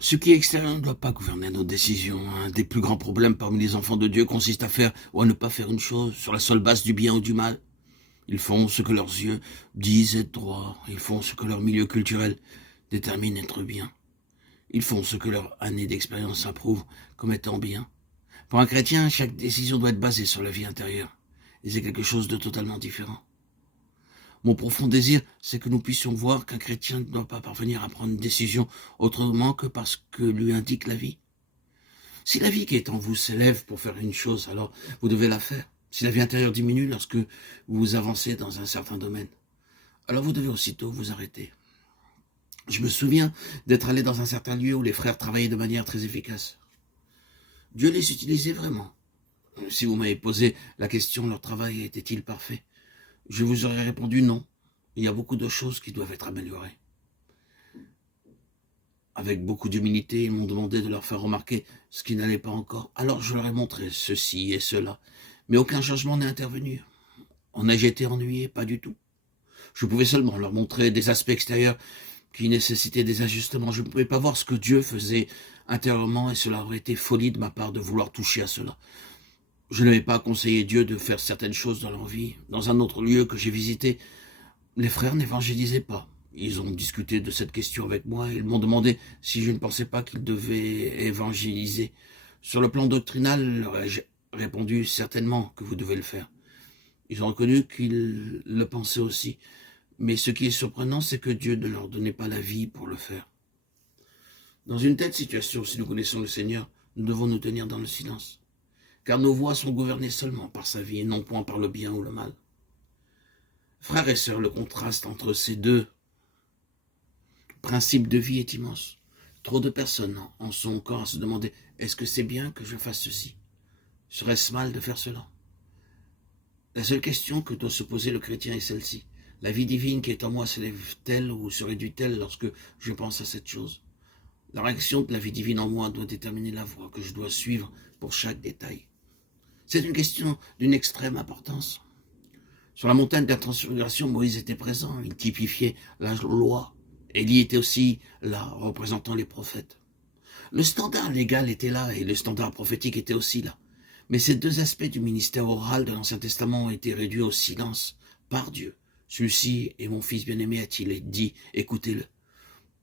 Ce qui est extérieur ne doit pas gouverner nos décisions. Un des plus grands problèmes parmi les enfants de Dieu consiste à faire ou à ne pas faire une chose sur la seule base du bien ou du mal. Ils font ce que leurs yeux disent être droit. Ils font ce que leur milieu culturel détermine être bien. Ils font ce que leur année d'expérience approuve comme étant bien. Pour un chrétien, chaque décision doit être basée sur la vie intérieure. Et c'est quelque chose de totalement différent. Mon profond désir, c'est que nous puissions voir qu'un chrétien ne doit pas parvenir à prendre une décision autrement que parce que lui indique la vie. Si la vie qui est en vous s'élève pour faire une chose, alors vous devez la faire. Si la vie intérieure diminue lorsque vous avancez dans un certain domaine, alors vous devez aussitôt vous arrêter. Je me souviens d'être allé dans un certain lieu où les frères travaillaient de manière très efficace. Dieu les utilisait vraiment. Si vous m'avez posé la question, leur travail était-il parfait? Je vous aurais répondu non. Il y a beaucoup de choses qui doivent être améliorées. Avec beaucoup d'humilité, ils m'ont demandé de leur faire remarquer ce qui n'allait pas encore. Alors je leur ai montré ceci et cela. Mais aucun changement n'est intervenu. En ai-je été ennuyé? Pas du tout. Je pouvais seulement leur montrer des aspects extérieurs qui nécessitaient des ajustements. Je ne pouvais pas voir ce que Dieu faisait intérieurement et cela aurait été folie de ma part de vouloir toucher à cela. Je n'avais pas conseillé Dieu de faire certaines choses dans leur vie. Dans un autre lieu que j'ai visité, les frères n'évangélisaient pas. Ils ont discuté de cette question avec moi et ils m'ont demandé si je ne pensais pas qu'ils devaient évangéliser. Sur le plan doctrinal, leur ai-je répondu certainement que vous devez le faire. Ils ont reconnu qu'ils le pensaient aussi. Mais ce qui est surprenant, c'est que Dieu ne leur donnait pas la vie pour le faire. Dans une telle situation, si nous connaissons le Seigneur, nous devons nous tenir dans le silence. Car nos voix sont gouvernées seulement par sa vie et non point par le bien ou le mal. Frères et sœurs, le contraste entre ces deux principes de vie est immense. Trop de personnes en sont encore à se demander « Est-ce que c'est bien que je fasse ceci? Serait-ce mal de faire cela ?» La seule question que doit se poser le chrétien est celle-ci. La vie divine qui est en moi s'élève-t-elle ou se réduit-elle lorsque je pense à cette chose? La réaction de la vie divine en moi doit déterminer la voie que je dois suivre pour chaque détail. C'est une question d'une extrême importance. Sur la montagne de la transfiguration, Moïse était présent, il typifiait la loi. Élie était aussi là, représentant les prophètes. Le standard légal était là et le standard prophétique était aussi là. Mais ces deux aspects du ministère oral de l'Ancien Testament ont été réduits au silence par Dieu. Celui-ci est mon fils bien-aimé, a-t-il dit, écoutez-le.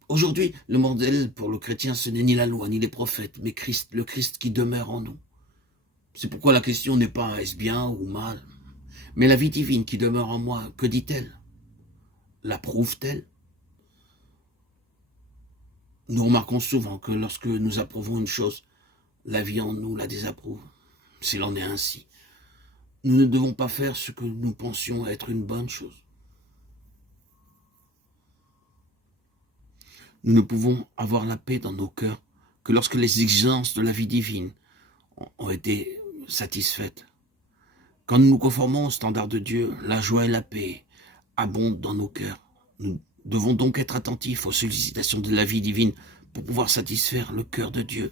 Aujourd'hui, le modèle pour le chrétien, ce n'est ni la loi, ni les prophètes, mais Christ, le Christ qui demeure en nous. C'est pourquoi la question n'est pas est-ce bien ou mal, mais la vie divine qui demeure en moi, que dit-elle? L'approuve-t-elle? Nous remarquons souvent que lorsque nous approuvons une chose, la vie en nous la désapprouve. S'il en est ainsi, nous ne devons pas faire ce que nous pensions être une bonne chose. Nous ne pouvons avoir la paix dans nos cœurs que lorsque les exigences de la vie divine ont été satisfaites. Quand nous nous conformons au standard de Dieu, la joie et la paix abondent dans nos cœurs. Nous devons donc être attentifs aux sollicitations de la vie divine pour pouvoir satisfaire le cœur de Dieu.